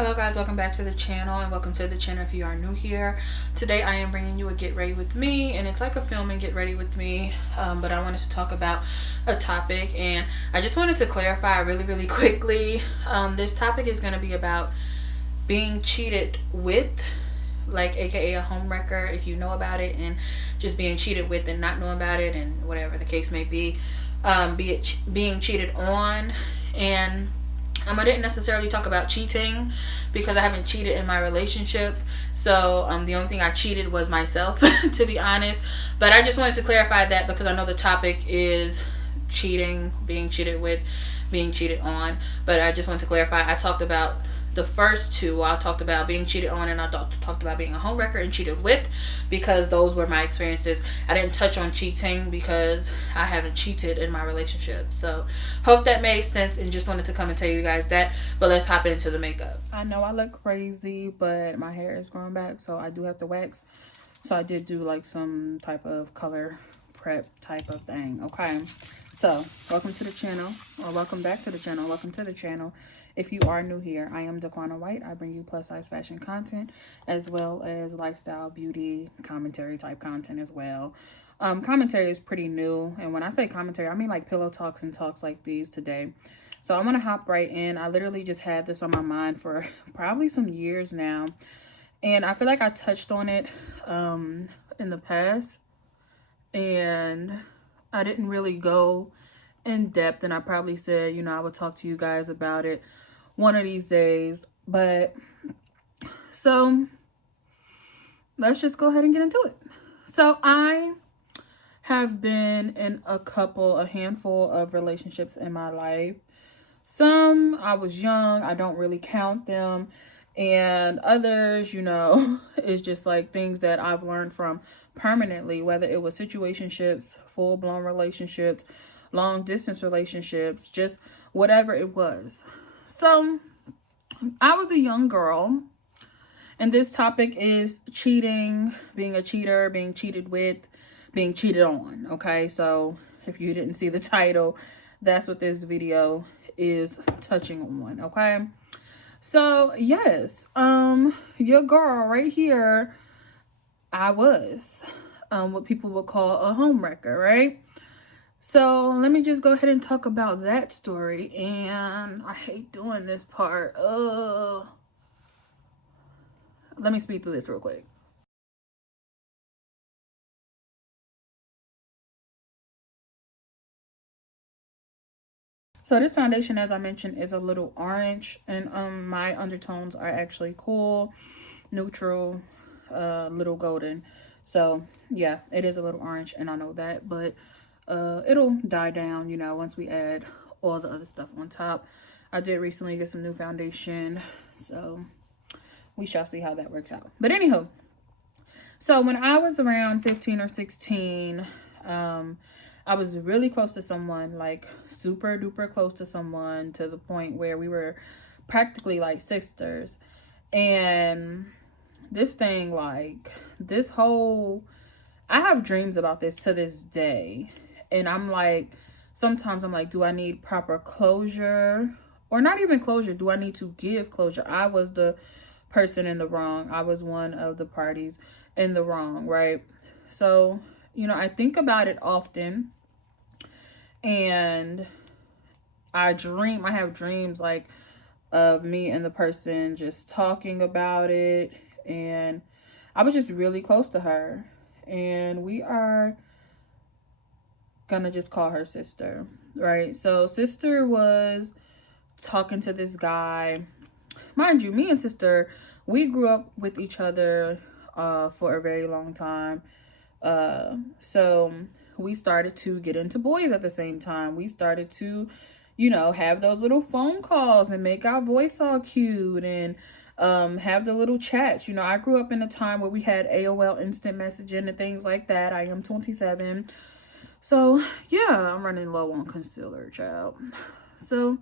Hello guys, welcome back to the channel and welcome to the channel if you are new here. Today I am bringing you a get ready with me, and it's like a film and get ready with me, but I wanted to talk about a topic, and I just wanted to clarify really quickly. This topic is going to be about being cheated with, like aka a homewrecker if you know about it, and just being cheated with and not knowing about it, and whatever the case may be, be it being cheated on. And I didn't necessarily talk about cheating because I haven't cheated in my relationships. So the only thing I cheated was myself, to be honest. But I just wanted to clarify that because I know the topic is cheating, being cheated with, being cheated on. But I just wanted to clarify. I talked about the first two. I talked about being cheated on, and I talked about being a homewrecker and cheated with, because those were my experiences. I didn't touch on cheating because I haven't cheated in my relationship. So hope that made sense, and just wanted to come and tell you guys that. But let's hop into the makeup. I know I look crazy, but my hair is growing back, so I do have to wax. So I did do like some type of color prep type of thing. Okay, so welcome to the channel, or welcome back to the channel. Welcome to the channel. If you are new here, I am Daquana White. I bring you plus size fashion content as well as lifestyle, beauty, commentary type content as well. Commentary is pretty new, and when I say commentary, I mean like pillow talks and talks like these today. So I'm gonna hop right in. I literally just had this on my mind for probably some years now, and I feel like I touched on it in the past, and I didn't really go in depth, and I probably said, you know, I would talk to you guys about it one of these days. But so let's just go ahead and get into it. So I have been in a handful of relationships in my life. Some I was young, I don't really count them, and others, you know, it's just like things that I've learned from permanently, whether it was situationships, full-blown relationships, long distance relationships, just whatever it was. So I was a young girl, and this topic is cheating, being a cheater, being cheated with, being cheated on. Okay, so if you didn't see the title, that's what this video is touching on. Okay, so yes, your girl right here, I was what people would call a homewrecker, right? So let me just go ahead and talk about that story. And I hate doing this part. Let me speed through this real quick. So this foundation, as I mentioned, is a little orange, and my undertones are actually cool, neutral, little golden. So yeah, it is a little orange, and I know that, but it'll die down, you know, once we add all the other stuff on top. I did recently get some new foundation, so we shall see how that works out. But anywho, so when I was around 15 or 16, I was really close to someone, like super duper close to someone, to the point where we were practically like sisters. And this thing, like this whole, I have dreams about this to this day. And I'm like, sometimes I'm like, do I need proper closure? Or not even closure, do I need to give closure? I was the person in the wrong. I was one of the parties in the wrong, right? So, you know, I think about it often, and I have dreams like of me and the person just talking about it, and I was just really close to her, and we are gonna just call her sister, right? So sister was talking to this guy. Mind you, me and sister, we grew up with each other for a very long time. So we started to get into boys at the same time. We started to, you know, have those little phone calls and make our voice all cute, and have the little chats. You know, I grew up in a time where we had AOL instant messaging and things like that. I am 27. So yeah, I'm running low on concealer, child. So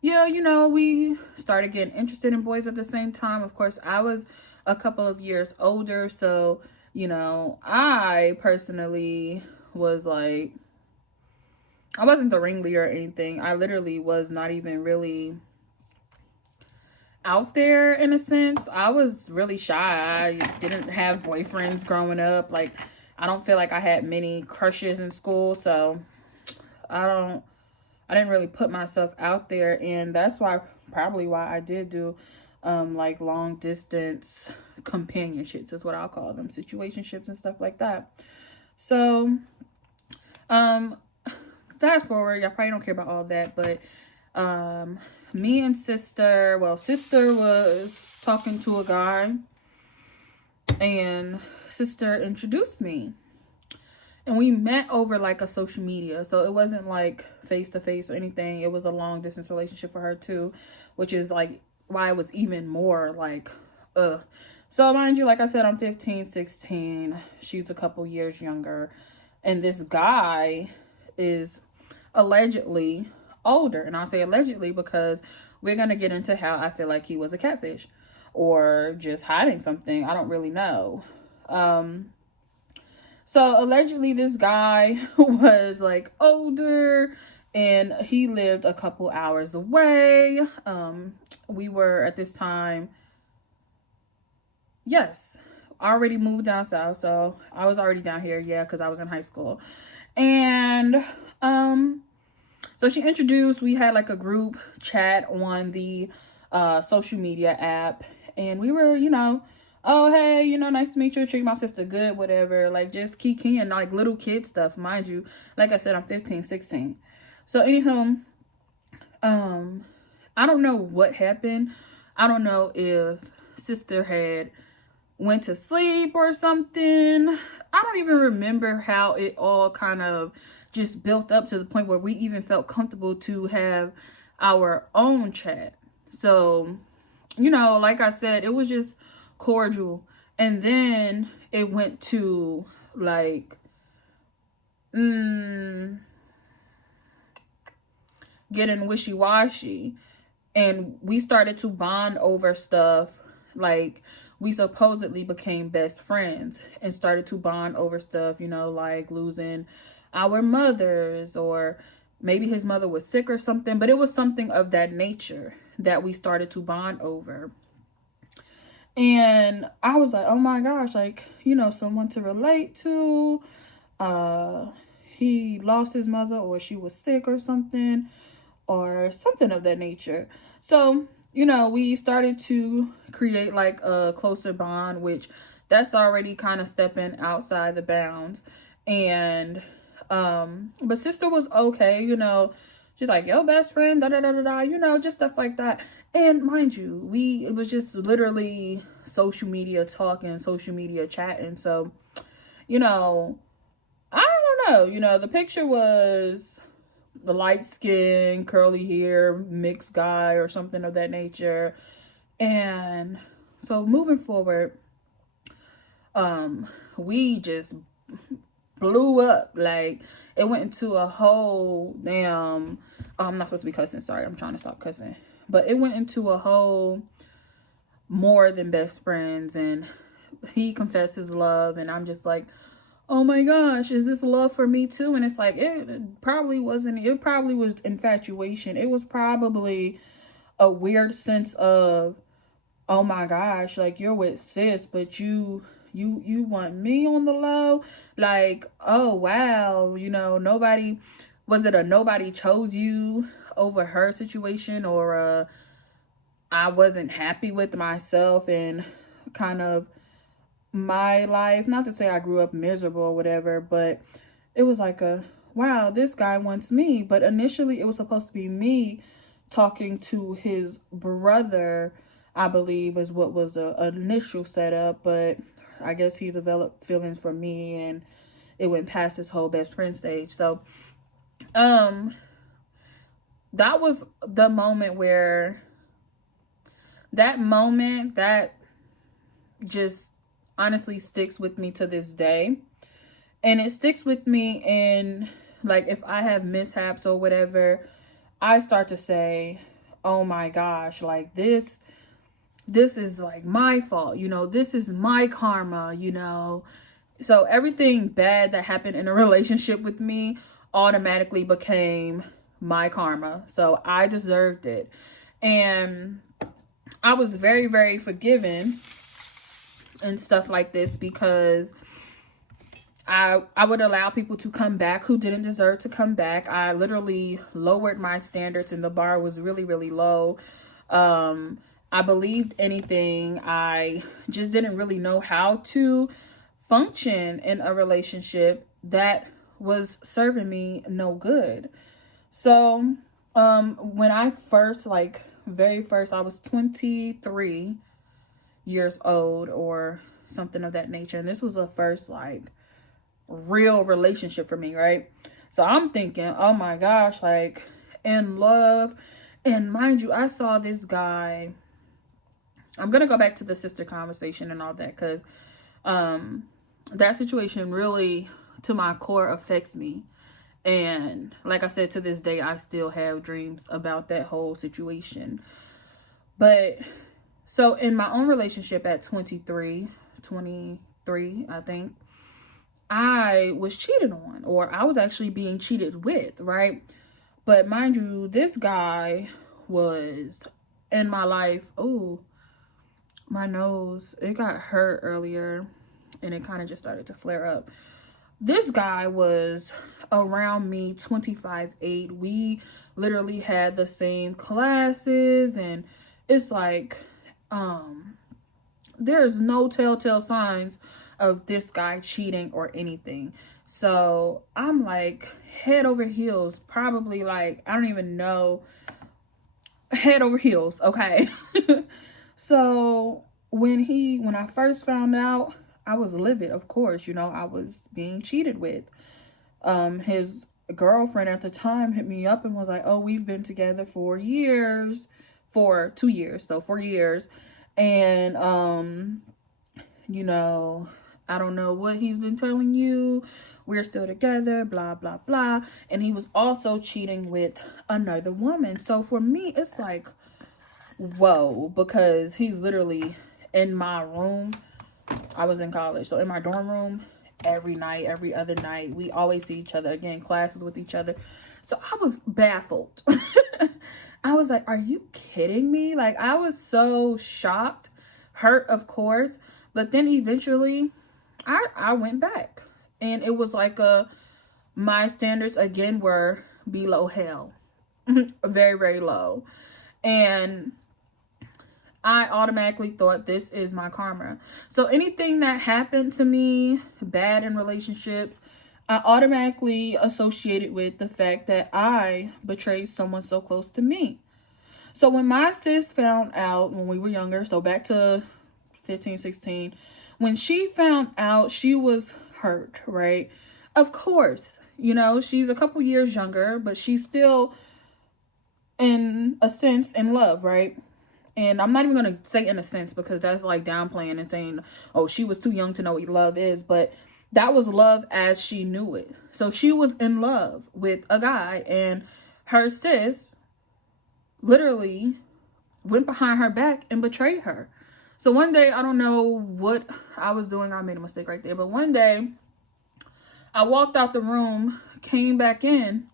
yeah, you know, we started getting interested in boys at the same time. Of course, I was a couple of years older, so, you know, I personally was like, I wasn't the ringleader or anything. I literally was not even really out there in a sense. I was really shy. I didn't have boyfriends growing up. Like, I don't feel like I had many crushes in school, so I didn't really put myself out there, and that's probably why I did do like long distance companionships is what I'll call them, situationships and stuff like that. So fast forward, y'all probably don't care about all that, but me and sister was talking to a guy, and sister introduced me. And we met over like a social media. So it wasn't like face to face or anything. It was a long distance relationship for her too, which is like why it was even more like, So mind you, like I said, I'm 15, 16. She's a couple years younger. And this guy is allegedly older. And I'll say allegedly because we're going to get into how I feel like he was a catfish or just hiding something. I don't really know. So allegedly this guy was like older and he lived a couple hours away. We were at this time, yes, already moved down south. So I was already down here, yeah, because I was in high school. And so she introduced, we had like a group chat on the social media app, and we were, oh, hey, nice to meet you. Treat my sister good, whatever. Like, just kikiing, like, little kid stuff, mind you. Like I said, I'm 15, 16. So, anywho, I don't know what happened. I don't know if sister had went to sleep or something. I don't even remember how it all kind of just built up to the point where we even felt comfortable to have our own chat. So, like I said, it was just cordial, and then it went to like getting wishy-washy, and we started to bond over stuff. Like, we supposedly became best friends and started to bond over stuff, like losing our mothers, or maybe his mother was sick or something, but it was something of that nature that we started to bond over. And I was like, oh my gosh, like, someone to relate to. He lost his mother, or she was sick or something of that nature. So, we started to create like a closer bond, which that's already kind of stepping outside the bounds. And, but sister was okay, she's like, yo, best friend, da da da da da, just stuff like that. And mind you, it was just literally social media talking, social media chatting. So, I don't know, the picture was the light skin, curly hair, mixed guy or something of that nature. And so moving forward, we just blew up. Like, it went into a whole damn, I'm not supposed to be cussing, sorry, I'm trying to stop cussing, but it went into a whole more than best friends. And he confessed his love, and I'm just like, oh my gosh, is this love for me too? And it's like, it probably wasn't. It probably was infatuation. It was probably a weird sense of, oh my gosh, like, you're with sis, but you want me on the low. Like, oh wow, nobody chose you over her situation, or I wasn't happy with myself and kind of my life. Not to say I grew up miserable or whatever, but it was like wow, this guy wants me. But initially it was supposed to be me talking to his brother, I believe, is what was the initial setup. But I guess he developed feelings for me, and it went past this whole best friend stage. So that was the moment where that just honestly sticks with me to this day. And it sticks with me in, like, if I have mishaps or whatever, I start to say, oh my gosh, like, this is like my fault, this is my karma, So everything bad that happened in a relationship with me automatically became my karma. So I deserved it. And I was very, very forgiving and stuff like this because I would allow people to come back who didn't deserve to come back. I literally lowered my standards and the bar was really, really low. I believed anything. I just didn't really know how to function in a relationship that was serving me no good. So, when I first, like, very first, I was 23 years old or something of that nature. And this was the first, like, real relationship for me, right? So I'm thinking, oh my gosh, like, in love. And mind you, I saw this guy. I'm gonna go back to the sister conversation and all that, because that situation really to my core affects me. And like I said, to this day I still have dreams about that whole situation. But so in my own relationship at 23 I think, I was cheated on, or I was actually being cheated with, right? But mind you, this guy was in my life. Oh, my nose, it got hurt earlier and it kind of just started to flare up. This guy was around me 25-8. We literally had the same classes, and it's like there's no telltale signs of this guy cheating or anything. So I'm like head over heels, probably like, I don't even know, head over heels, okay? So when I first found out, I was livid, of course. I was being cheated with. His girlfriend at the time hit me up and was like, oh, we've been together for 2 years, so 4 years. And, I don't know what he's been telling you. We're still together, blah, blah, blah. And he was also cheating with another woman. So for me, it's like, whoa, because he's literally in my room. I was in college, so in my dorm room, every night, every other night, we always see each other, again, classes with each other. So I was baffled. I was like, are you kidding me? Like, I was so shocked, hurt, of course. But then eventually I went back, and it was like my standards again were below hell. Very, very low. And I automatically thought, this is my karma. So anything that happened to me bad in relationships, I automatically associated with the fact that I betrayed someone so close to me. So when my sis found out when we were younger, so back to 15, 16, when she found out, she was hurt, right? Of course, she's a couple years younger, but she's still, in a sense, in love, right? And I'm not even going to say in a sense, because that's like downplaying and saying, oh, she was too young to know what love is. But that was love as she knew it. So she was in love with a guy, and her sis literally went behind her back and betrayed her. So one day, I don't know what I was doing. I made a mistake right there. But one day, I walked out the room, came back in,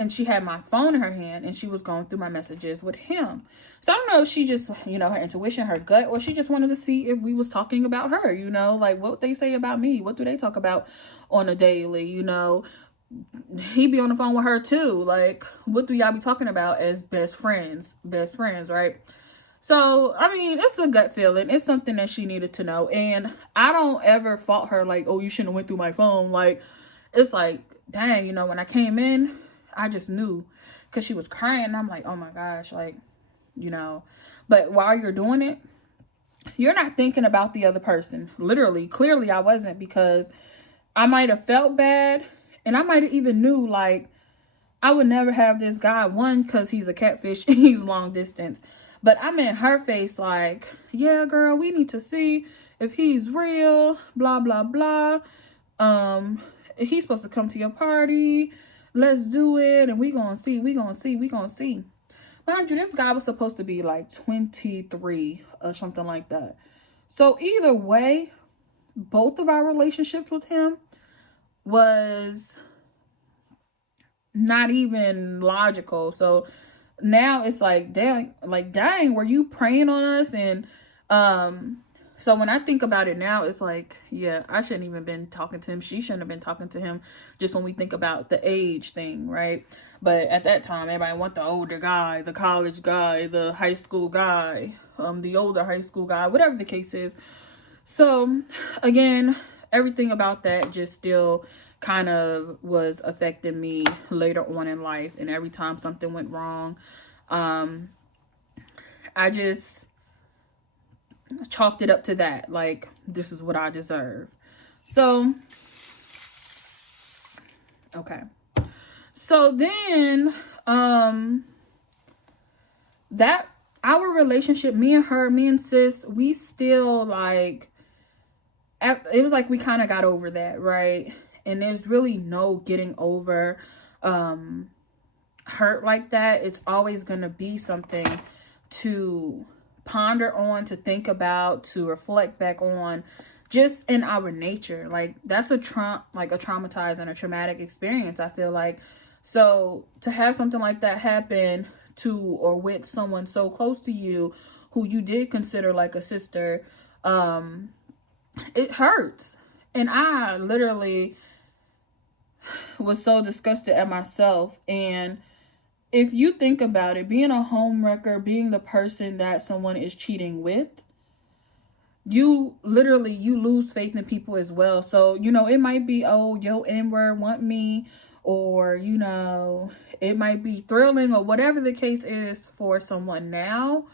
and she had my phone in her hand, and she was going through my messages with him. So I don't know if she just, her intuition, her gut, or she just wanted to see if we was talking about her, like what they say about me. What do they talk about on a daily, He be on the phone with her too. Like, what do y'all be talking about as best friends, right? So, I mean, it's a gut feeling. It's something that she needed to know. And I don't ever fault her like, oh, you shouldn't have went through my phone. Like, it's like, dang, when I came in, I just knew, because she was crying. And I'm like, oh my gosh, like, but while you're doing it, you're not thinking about the other person. Literally, clearly I wasn't, because I might have felt bad, and I might have even knew, like, I would never have this guy. One, because he's a catfish and he's long distance. But I'm in her face like, yeah, girl, we need to see if he's real, blah, blah, blah. He's supposed to come to your party. Let's do it. And we gonna see. Mind you, this guy was supposed to be like 23 or something like that. So either way, both of our relationships with him was not even logical. So now it's like, dang, were you preying on us? And so when I think about it now, it's like, yeah, I shouldn't even been talking to him. She shouldn't have been talking to him, just when we think about the age thing, right? But at that time, everybody want the older guy, the college guy, the high school guy, the older high school guy, whatever the case is. So again, everything about that just still kind of was affecting me later on in life. And every time something went wrong, I just chalked it up to that. Like, this is what I deserve. So, okay. So then, that our relationship, me and sis, we still like, it was like we kind of got over that, right? And there's really no getting over hurt like that. It's always going to be something to ponder on, to think about, to reflect back on, just in our nature. Like, that's a traumatized and a traumatic experience, I feel like. So to have something like that happen to or with someone so close to you, who you did consider like a sister, it hurts. And I literally was so disgusted at myself. And if you think about it, being a homewrecker, being the person that someone is cheating with, you lose faith in people as well. So, it might be, oh, yo, N-word want me, or, it might be thrilling, or whatever the case is for someone now.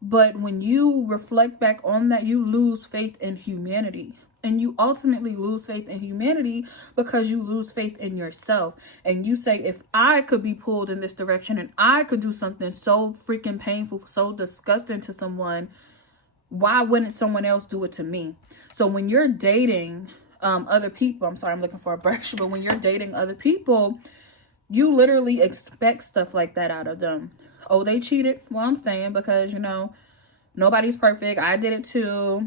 But when you reflect back on that, you lose faith in humanity. And you ultimately lose faith in humanity because you lose faith in yourself. And you say, if I could be pulled in this direction and I could do something so freaking painful, so disgusting to someone, why wouldn't someone else do it to me? So when you're dating other people, I'm sorry, I'm looking for a brush, but when you're dating other people, you literally expect stuff like that out of them. Oh, they cheated? Well, I'm staying because, nobody's perfect. I did it too.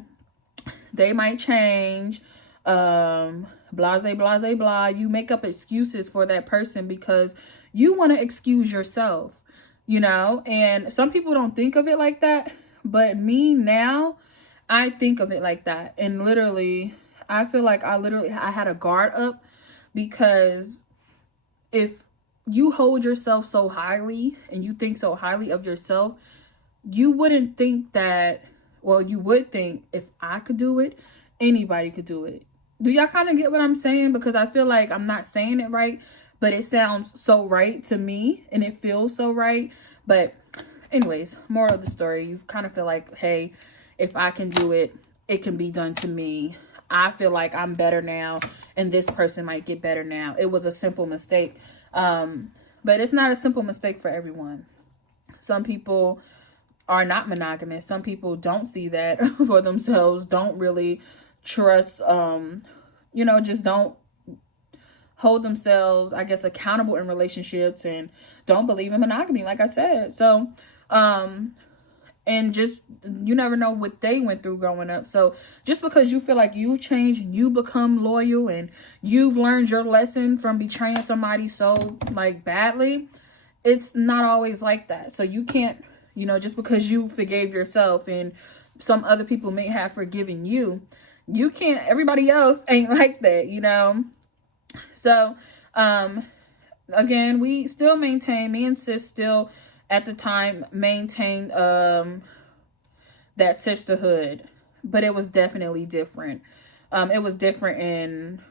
They might change. Blase, blase, blah. You make up excuses for that person because you want to excuse yourself, and some people don't think of it like that. But me now, I think of it like that. And literally, I feel like I had a guard up, because if you hold yourself so highly and you think so highly of yourself, you wouldn't think that, well, you would think, if I could do it, anybody could do it. Do y'all kind of get what I'm saying? Because I feel like I'm not saying it right, but it sounds so right to me and it feels so right. But anyways, moral of the story, you kind of feel like, hey, if I can do it, it can be done to me. I feel like I'm better now and this person might get better now. It was a simple mistake. But it's not a simple mistake for everyone. Some people are not monogamous. Some people don't see that for themselves, don't really trust, just don't hold themselves, I guess, accountable in relationships, and don't believe in monogamy, like I said. So, and just, you never know what they went through growing up. So just because you feel like you change and you become loyal and you've learned your lesson from betraying somebody so like badly, it's not always like that. So you can't, just because you forgave yourself and some other people may have forgiven you, you can't, everybody else ain't like that, So, again, we still maintain, me and sis still at the time maintained that sisterhood, but it was definitely different. It was different in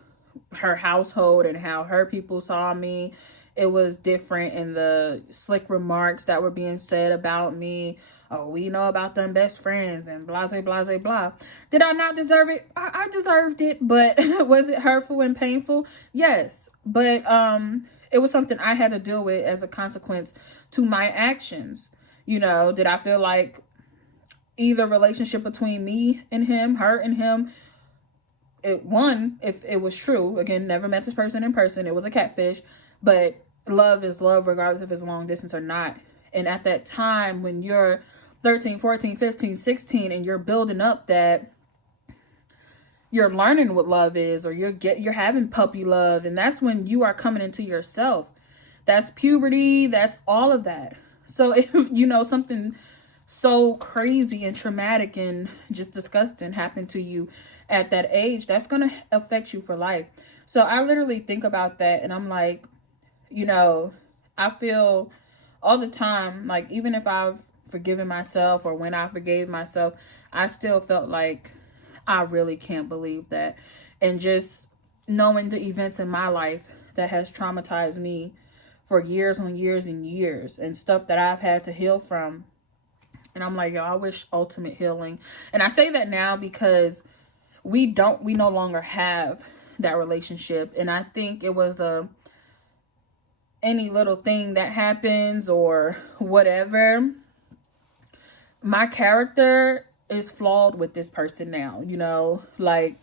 her household and how her people saw me. It was different in the slick remarks that were being said about me. Oh, we know about them best friends and blase, blase, blah. Did I not deserve it? I deserved it, but was it hurtful and painful? Yes, but it was something I had to deal with as a consequence to my actions. Did I feel like either relationship between me and him, her and him, if it was true, again, never met this person in person, it was a catfish, but love is love regardless if it's long distance or not. And at that time, when you're 13, 14, 15, 16, and you're building up that, you're learning what love is, or you're having puppy love, and that's when you are coming into yourself. That's puberty, that's all of that. So if, something so crazy and traumatic and just disgusting happened to you at that age, that's going to affect you for life. So I literally think about that, and I'm like, I feel all the time, like, even if I've forgiven myself or when I forgave myself, I still felt like I really can't believe that. And just knowing the events in my life that has traumatized me for years on years and years, and stuff that I've had to heal from. And I'm like, yo, I wish ultimate healing. And I say that now because we no longer have that relationship. And I think it was any little thing that happens or whatever, my character is flawed with this person now, like,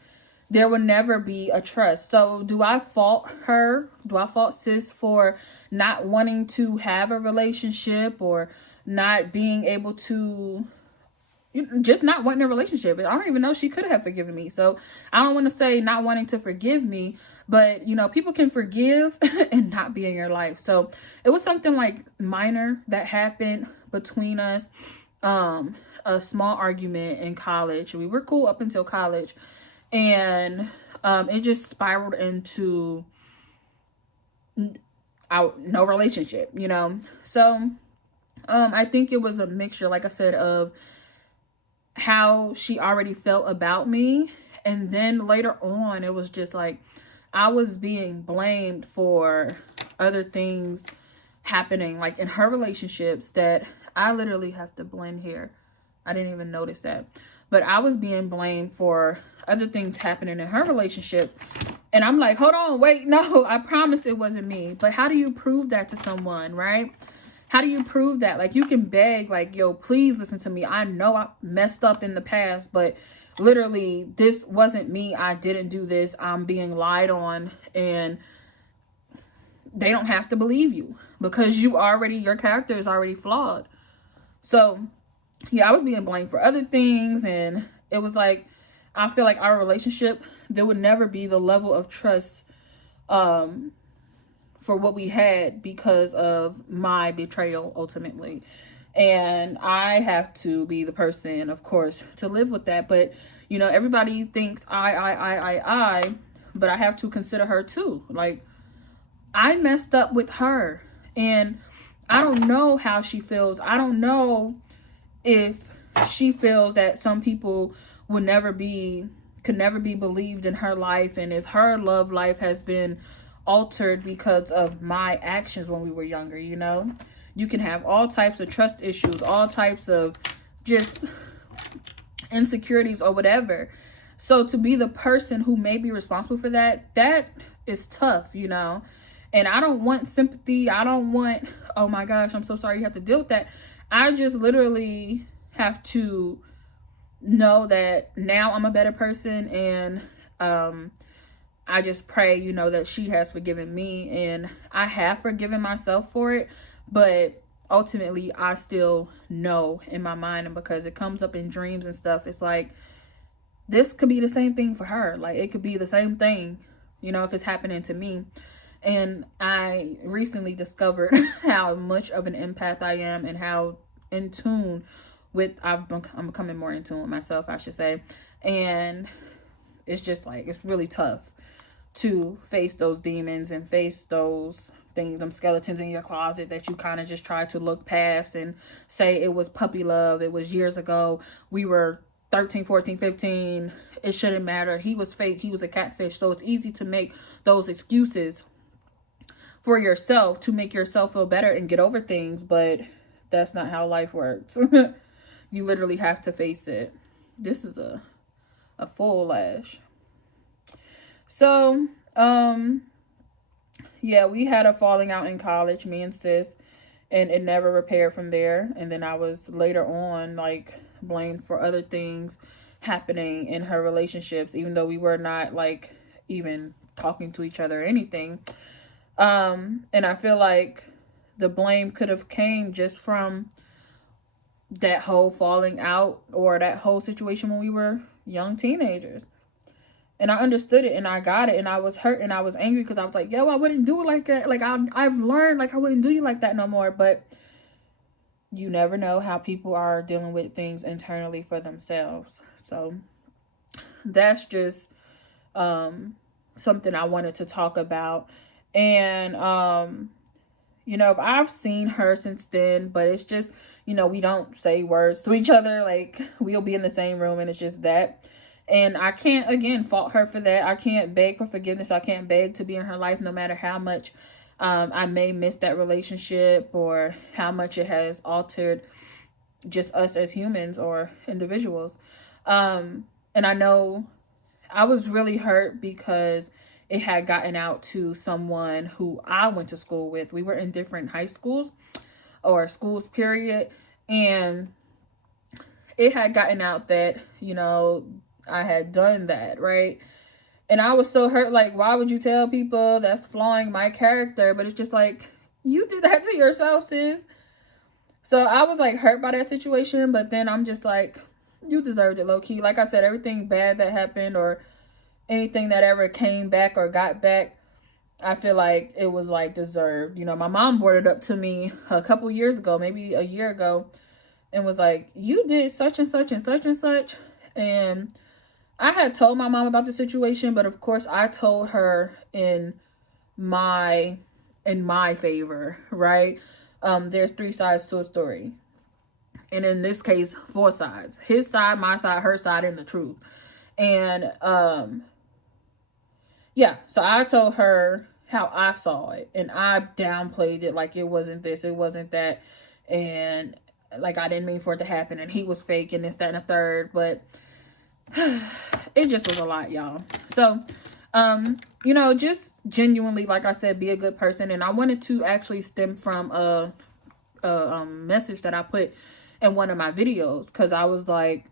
there will never be a trust. So do I fault her? Do I fault sis for not wanting to have a relationship, or not being able to, just not wanting a relationship? I don't even know, she could have forgiven me. So I don't want to say not wanting to forgive me, but people can forgive and not be in your life. So it was something like minor that happened between us. A small argument in college. We were cool up until college, and it just spiraled into no relationship, So I think it was a mixture, like I said, of how she already felt about me, and then later on it was just like I was being blamed for other things happening, like in her relationships, that I literally have to blend here. I didn't even notice that. But I was being blamed for other things happening in her relationships. And I'm like, hold on, wait, no, I promise it wasn't me. But how do you prove that to someone, right? How do you prove that? Like, you can beg, like, yo, please listen to me. I know I messed up in the past, but literally, this wasn't me. I didn't do this. I'm being lied on. And they don't have to believe you because your character is already flawed. So, yeah, I was being blamed for other things, and it was like, I feel like our relationship, there would never be the level of trust for what we had because of my betrayal ultimately. And I have to be the person, of course, to live with that. But, everybody thinks I, but I have to consider her too. Like, I messed up with her, and I don't know how she feels. I don't know if she feels that some people could never be believed in her life, and if her love life has been altered because of my actions when we were younger. You can have all types of trust issues, all types of just insecurities or whatever. So to be the person who may be responsible for that is tough, And I don't want sympathy. I don't want, oh my gosh, I'm so sorry you have to deal with that. I just literally have to know that now I'm a better person, and I just pray, that she has forgiven me, and I have forgiven myself for it. But ultimately, I still know in my mind, and because it comes up in dreams and stuff, it's like, this could be the same thing for her. Like, it could be the same thing, if it's happening to me. And I recently discovered how much of an empath I am, and how in tune with, I'm becoming more in tune with myself, I should say. And it's just like, it's really tough to face those demons and face those things, them skeletons in your closet that you kind of just try to look past and say it was puppy love. It was years ago. We were 13, 14, 15. It shouldn't matter. He was fake. He was a catfish. So it's easy to make those excuses for yourself to make yourself feel better and get over things. But that's not how life works. You literally have to face it. This is a full lash. So, yeah, we had a falling out in college, me and sis, and it never repaired from there. And then I was later on, like, blamed for other things happening in her relationships, even though we were not, like, even talking to each other or anything. And I feel like the blame could have came just from that whole falling out, or that whole situation when we were young teenagers. And I understood it, and I got it, and I was hurt, and I was angry because I was like, yo, I wouldn't do it like that. Like, I've learned, like, I wouldn't do you like that no more. But you never know how people are dealing with things internally for themselves. So that's just something I wanted to talk about. And I've seen her since then, but it's just, we don't say words to each other. Like, we'll be in the same room and it's just that. And I can't, again, fault her for that. I can't beg for forgiveness. I can't beg to be in her life, no matter how much I may miss that relationship, or how much it has altered just us as humans or individuals. And I know I was really hurt because it had gotten out to someone who I went to school with. We were in different high schools or schools, period. And it had gotten out that, I had done that, right? And I was so hurt. Like, why would you tell people? That's flaws my character. But it's just like, you did that to yourself, sis. So I was like hurt by that situation. But then I'm just like, you deserved it, low key. Like I said, everything bad that happened, or anything that ever came back or got back, I feel like it was like deserved. My mom brought it up to me a couple years ago, maybe a year ago, and was like, you did such and such and such and such. And I had told my mom about the situation, but of course I told her in my favor, right? There's 3 sides to a story. And in this case, 4 sides. His side, my side, her side, and the truth. And yeah, so I told her how I saw it, and I downplayed it like it wasn't this, it wasn't that, and like I didn't mean for it to happen, and he was fake, and this, that, and the third. But it just was a lot, y'all. So just genuinely, like I said, be a good person. And I wanted to actually stem from a message that I put in one of my videos, because I was like,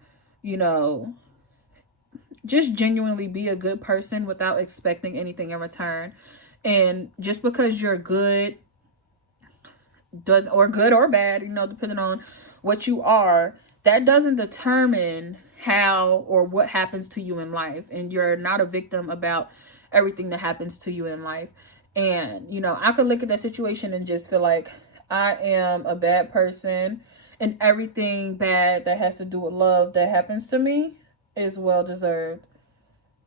just genuinely be a good person without expecting anything in return. And just because you're good, or good or bad, depending on what you are, that doesn't determine how or what happens to you in life. And you're not a victim about everything that happens to you in life. And, I could look at that situation and just feel like I am a bad person, and everything bad that has to do with love that happens to me is well deserved.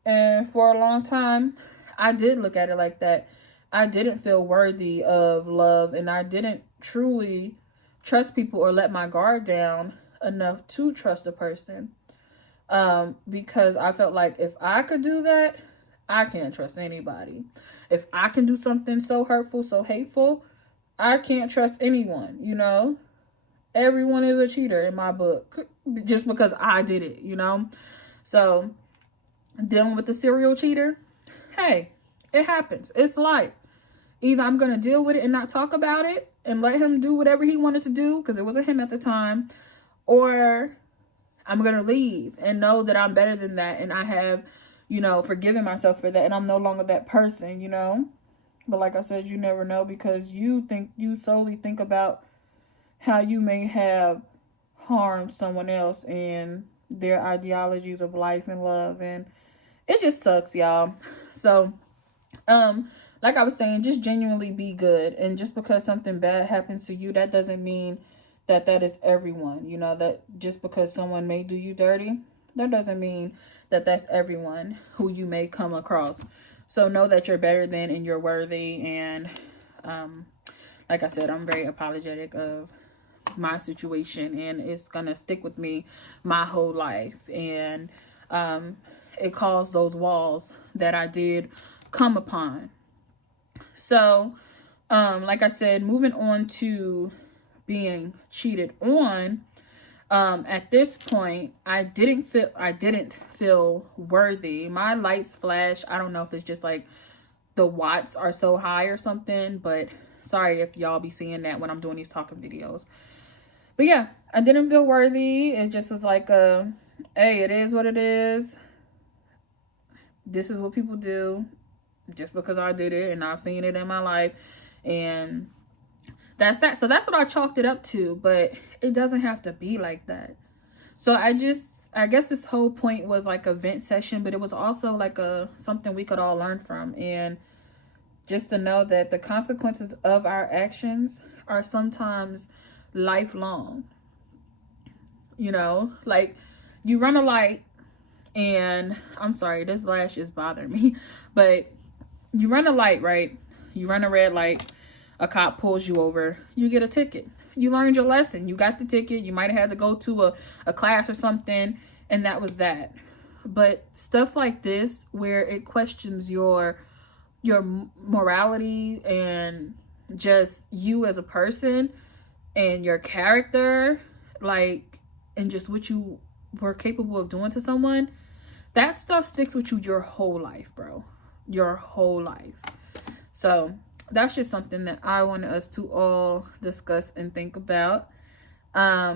And for a long time, I did look at it like that. I didn't feel worthy of love, and I didn't truly trust people or let my guard down enough to trust a person. Because I felt like if I could do that, I can't trust anybody. If I can do something so hurtful, so hateful, I can't trust anyone, Everyone is a cheater in my book, just because I did it, So, dealing with the serial cheater, hey, it happens. It's life. Either I'm going to deal with it and not talk about it and let him do whatever he wanted to do, because it wasn't him at the time, or I'm going to leave and know that I'm better than that, and I have, forgiven myself for that, and I'm no longer that person, But like I said, you never know, because you solely think about how you may have harmed someone else and their ideologies of life and love, and it just sucks, y'all. So, like I was saying, just genuinely be good. And just because something bad happens to you, that doesn't mean that is everyone. That just because someone may do you dirty, that doesn't mean that that's everyone who you may come across. So know that you're better than, and you're worthy. And like I said, I'm very apologetic of my situation, and it's gonna stick with me my whole life. And it caused those walls that I did come upon. So like I said, moving on to being cheated on, at this point, I didn't feel worthy. My lights flash. I don't know if it's just like the watts are so high or something, but sorry if y'all be seeing that when I'm doing these talking videos. But yeah, I didn't feel worthy. It just was like hey, it is what it is. This is what people do, just because I did it and I've seen it in my life, and that's that. So that's what I chalked it up to, but it doesn't have to be like that. So I guess this whole point was like a vent session, but it was also like something we could all learn from, and just to know that the consequences of our actions are sometimes lifelong. You know, like you run a light, and I'm sorry, this lash is bothering me, but you run a light, right? You run a red light, a cop pulls you over, you get a ticket. You learned your lesson. You got the ticket. You might have had to go to a class or something, and that was that. But stuff like this, where it questions your morality and just you as a person and your character, like, and just what you were capable of doing to someone, that stuff sticks with you your whole life, bro. Your whole life. So that's just something that I wanted us to all discuss and think about. I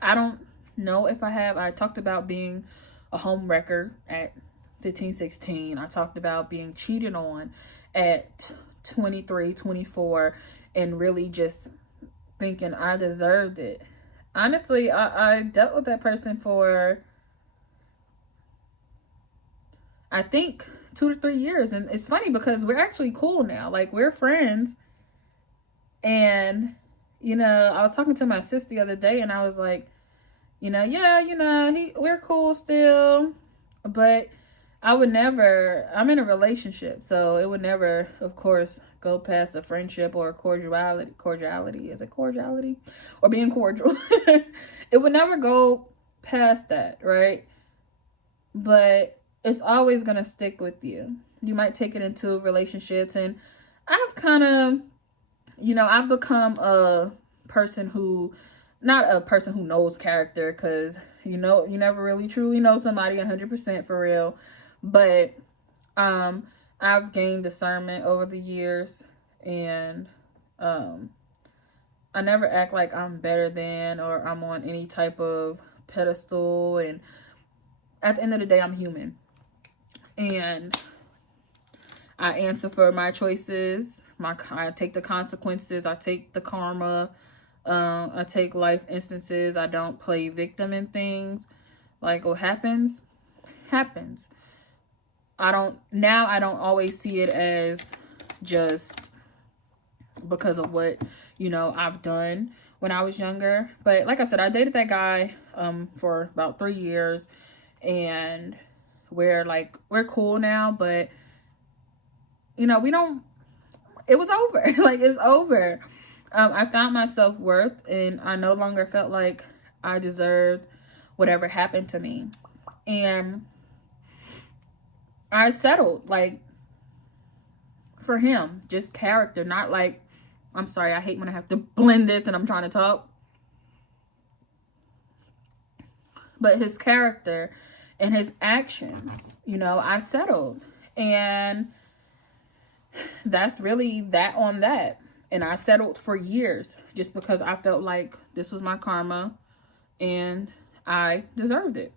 don't know if I talked about being a home wrecker at 15, 16. I talked about being cheated on at 23, 24, and really just thinking I deserved it. Honestly, I dealt with that person for, I think, 2 to 3 years. And it's funny because we're actually cool now. Like, we're friends. And, you know, I was talking to my sis the other day, and I was like, you know, yeah, you know, we're cool still. But I would never, I'm in a relationship, so it would never, of course, go past a friendship or a cordiality. Is it cordiality? Or being cordial. It would never go past that, right? But it's always going to stick with you. You might take it into relationships, and I've kind of, you know, I've become a person who, not a person who knows character, because, you know, you never really truly know somebody 100% for real. But I've gained discernment over the years, and I never act like I'm better than or I'm on any type of pedestal. And at the end of the day, I'm human, and I answer for my choices. I take the consequences. I take the karma. I take life instances. I don't play victim in things. Like, what happens, happens. I don't always see it as just because of what, you know, I've done when I was younger. But like I said, I dated that guy for about 3 years, and we're cool now, but, you know, it was over. Like, it's over. I found my self-worth, and I no longer felt like I deserved whatever happened to me. And I settled, like, for him, just character, not like, I'm sorry, I hate when I have to blend this and I'm trying to talk. But his character and his actions, you know, I settled. And that's really that on that. And I settled for years just because I felt like this was my karma and I deserved it.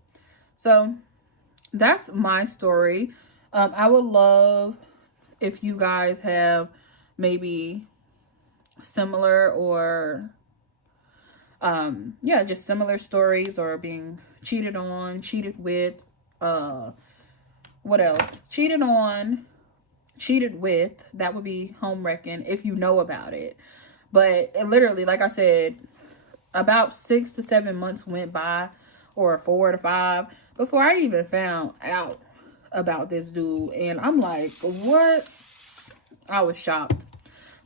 So that's my story. I would love if you guys have maybe similar or just similar stories, or being cheated on, cheated with, what else? Cheated on, cheated with, that would be home wrecking if you know about it. But it literally, like I said, about 6 to 7 months went by, or 4 to 5, before I even found out about this dude. And I'm like, what? I was shocked.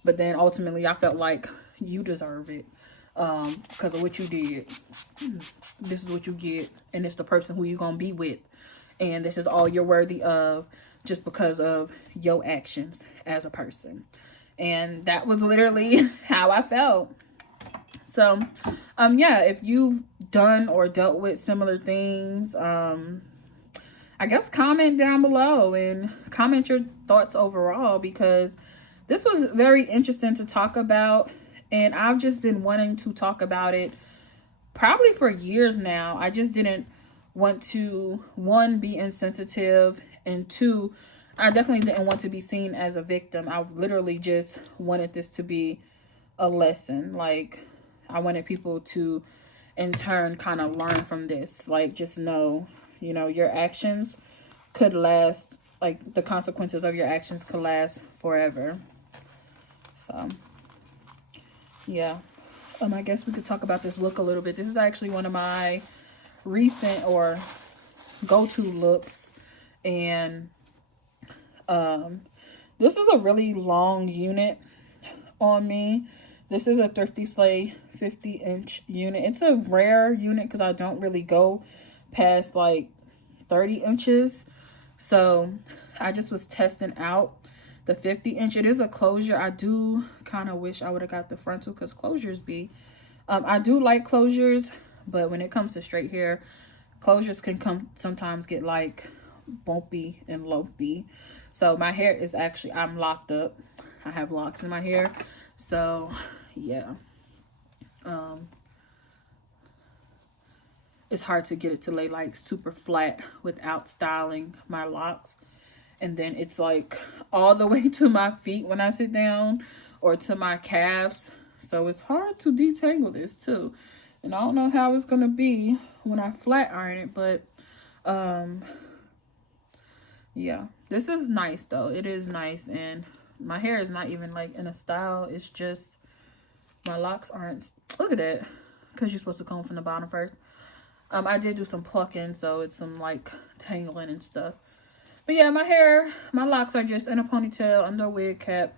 But then ultimately I felt like, you deserve it because of what you did. This is what you get, and it's the person who you're gonna be with, and this is all you're worthy of just because of your actions as a person. And that was literally how I felt. So if you've done or dealt with similar things, I guess comment down below and comment your thoughts overall, because this was very interesting to talk about, and I've just been wanting to talk about it probably for years now. I just didn't want to, one, be insensitive, and two, I definitely didn't want to be seen as a victim. I literally just wanted this to be a lesson. Like, I wanted people to, in turn, kind of learn from this. Like, just know, you know, your actions could last, like, the consequences of your actions could last forever. So, yeah. I guess we could talk about this look a little bit. This is actually one of my recent or go-to looks, and this is a really long unit on me. This is a Thrifty Sleigh 50-inch unit. It's a rare unit because I don't really go past like 30 inches. So I just was testing out the 50-inch. It is a closure. I do kind of wish I would have got the frontal because closures be I do like closures, but when it comes to straight hair, closures can sometimes get like bumpy and lumpy. So my hair is actually, I'm locked up. I have locks in my hair. So yeah, it's hard to get it to lay like super flat without styling my locks. And then it's like all the way to my feet when I sit down, or to my calves. So it's hard to detangle this too. And I don't know how it's gonna be when I flat iron it, but yeah, this is nice though. It is nice, and my hair is not even like in a style. It's just my locks aren't, look at that, because you're supposed to comb from the bottom first. I did do some plucking, so it's some like tangling and stuff. But yeah, my hair, my locks are just in a ponytail under a wig cap,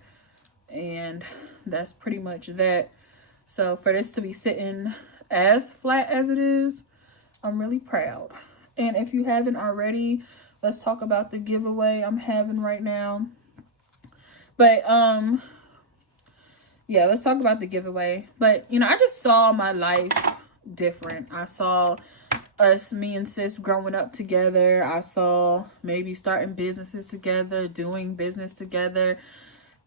and that's pretty much that. So for this to be sitting as flat as it is, I'm really proud. And if you haven't already, let's talk about the giveaway I'm having right now. But yeah, let's talk about the giveaway. But you know, I just saw my life different. I saw me and sis growing up together. I saw maybe starting businesses together, doing business together,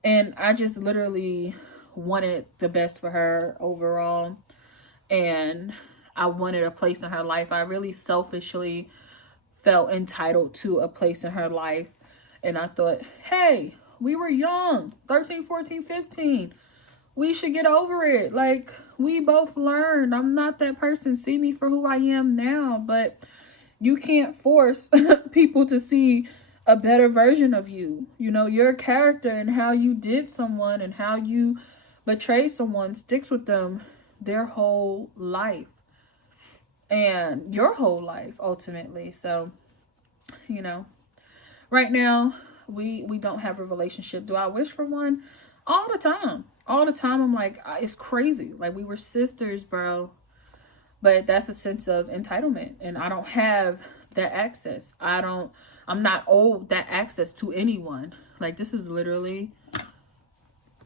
and I just literally wanted the best for her overall, and I wanted a place in her life. I really selfishly felt entitled to a place in her life, and I thought, hey, we were young, 13, 14, 15. We should get over it. Like, we both learned. I'm not that person. See me for who I am now. But you can't force people to see a better version of you. You know, your character and how you did someone and how you betrayed someone sticks with them their whole life. And your whole life, ultimately. So, you know, right now, we don't have a relationship. Do I wish for one? All the time. All the time, I'm like, it's crazy. Like, we were sisters, bro. But that's a sense of entitlement. And I don't have that access. I'm not owed that access to anyone. Like, this is literally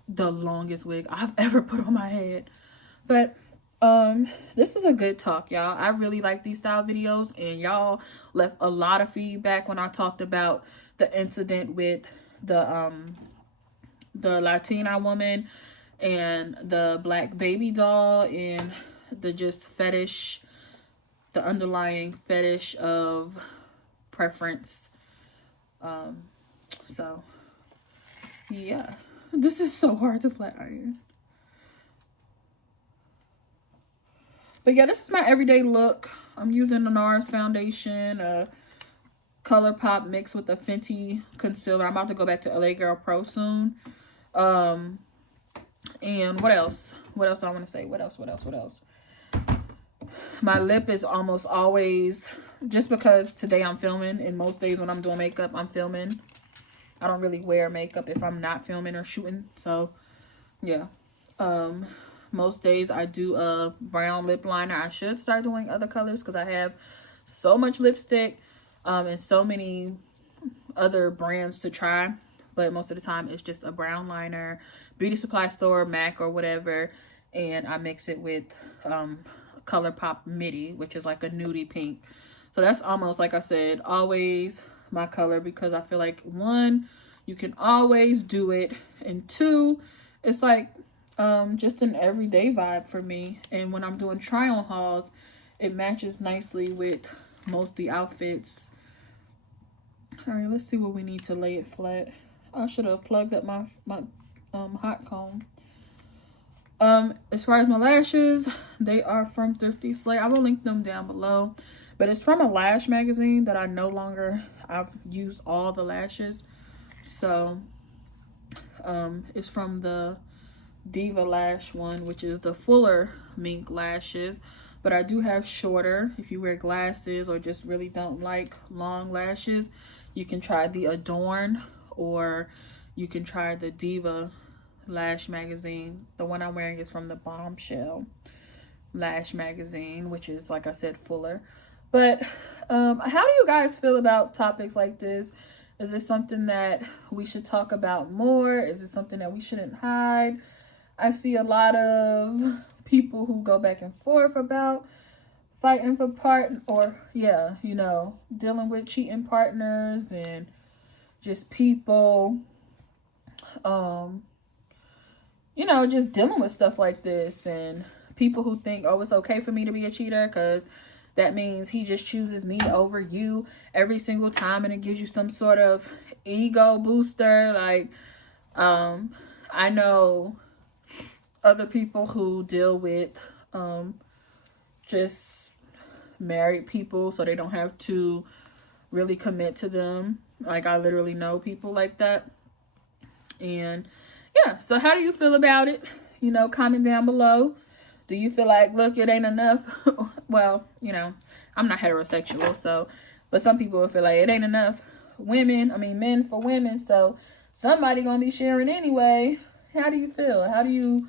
the longest wig I've ever put on my head. But this was a good talk, y'all. I really like these style videos, and y'all left a lot of feedback when I talked about the incident with the Latina woman and the black baby doll, and the just fetish, the underlying fetish of preference. So yeah, this is so hard to flat iron. But yeah, this is my everyday look. I'm using a NARS foundation, a ColourPop mixed with a Fenty concealer. I'm about to go back to LA Girl Pro soon. And what else? What else do I want to say? What else? My lip is almost always, just because today I'm filming, and most days when I'm doing makeup, I'm filming. I don't really wear makeup if I'm not filming or shooting. So, yeah. Most days I do a brown lip liner. I should start doing other colors because I have so much lipstick and so many other brands to try. But most of the time it's just a brown liner, beauty supply store, MAC or whatever, and I mix it with ColourPop Midi, which is like a nudie pink. So that's almost, like I said, always my color, because I feel like, one, you can always do it, and two, it's like just an everyday vibe for me. And when I'm doing try on hauls, it matches nicely with most of the outfits. All right, let's see what we need to lay it flat. I should have plugged up my hot comb. As far as my lashes, they are from Thrifty Sleigh. I will link them down below. But it's from a lash magazine that I no longer, I've used all the lashes. So, it's from the Diva Lash one, which is the fuller mink lashes. But I do have shorter. If you wear glasses or just really don't like long lashes, you can try the Adorn, or you can try the Diva Lash Magazine. The one I'm wearing is from the Bombshell Lash Magazine, which is, like I said, fuller. But how do you guys feel about topics like this? Is this something that we should talk about more? Is it something that we shouldn't hide? I see a lot of people who go back and forth about fighting for dealing with cheating partners, and just people, just dealing with stuff like this, and people who think, oh, it's okay for me to be a cheater because that means he just chooses me over you every single time, and it gives you some sort of ego booster. Like, I know other people who deal with just married people, so they don't have to really commit to them. Like, I literally know people like that. And yeah, so how do you feel about it? Comment down below. Do you feel like, look, it ain't enough? Well, I'm not heterosexual, but some people will feel like it ain't enough men for women, so somebody gonna be sharing anyway. How do you feel? How do you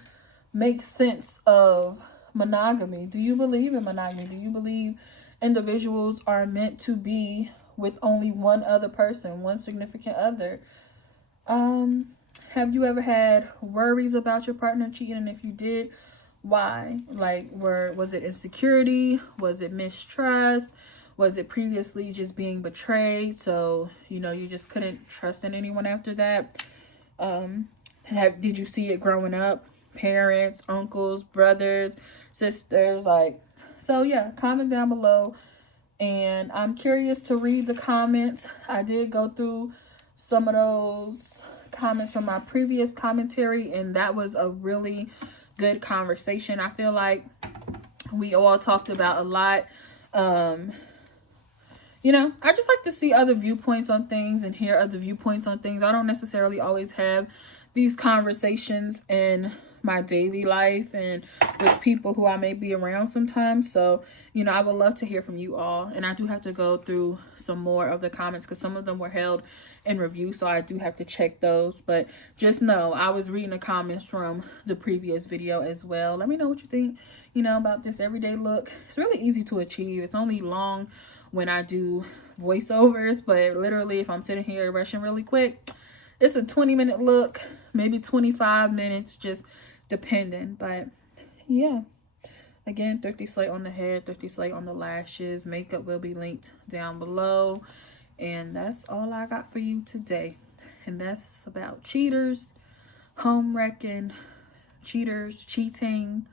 make sense of monogamy? Do you believe in monogamy? Do you believe individuals are meant to be with only one other person, one significant other? Have you ever had worries about your partner cheating? And if you did, why? Like, was it insecurity? Was it mistrust? Was it previously just being betrayed, so you just couldn't trust in anyone after that? Did you see it growing up? Parents, uncles, brothers, sisters, so yeah, comment down below. And I'm curious to read the comments. I did go through some of those comments from my previous commentary, and that was a really good conversation. I feel like we all talked about a lot. I just like to see other viewpoints on things and hear other viewpoints on things. I don't necessarily always have these conversations in my daily life and with people who I may be around sometimes. So, I would love to hear from you all. And I do have to go through some more of the comments because some of them were held in review, so I do have to check those. But just know I was reading the comments from the previous video as well. Let me know what you think, about this everyday look. It's really easy to achieve. It's only long when I do voiceovers, but literally if I'm sitting here rushing really quick, it's a 20-minute look, maybe 25 minutes, just depending. But yeah, again, Thrifty Sleigh on the hair, Thrifty Sleigh on the lashes. Makeup will be linked down below. And that's all I got for you today. And that's about cheaters, home wrecking, cheaters, cheating,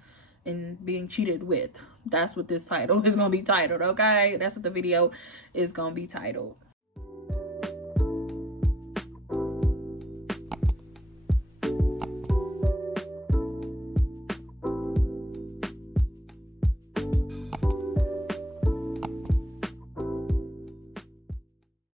and being cheated with. That's what this title is going to be titled, okay? That's what the video is going to be titled.